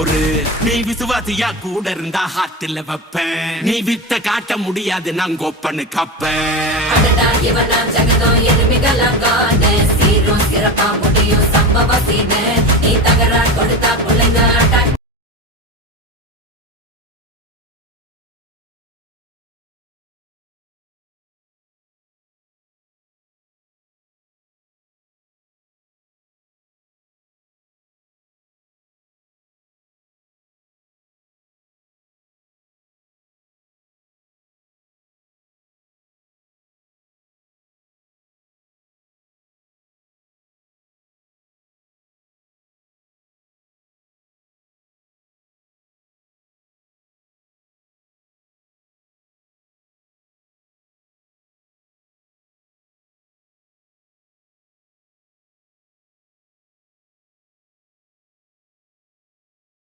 பொறு. நீ விசுவாசியா கூட இருந்தா ஹார்ட்ல வைப்பேன். நீ வித்த காட்ட முடியாது நான் கோப்பனு கப்பேன். ஜகதம் எருமிகளாங்கான சீரும் சிறப்பா முடியும் சம்பவ சீனு. நீ தகரா கொடுத்தா பிள்ளைங்க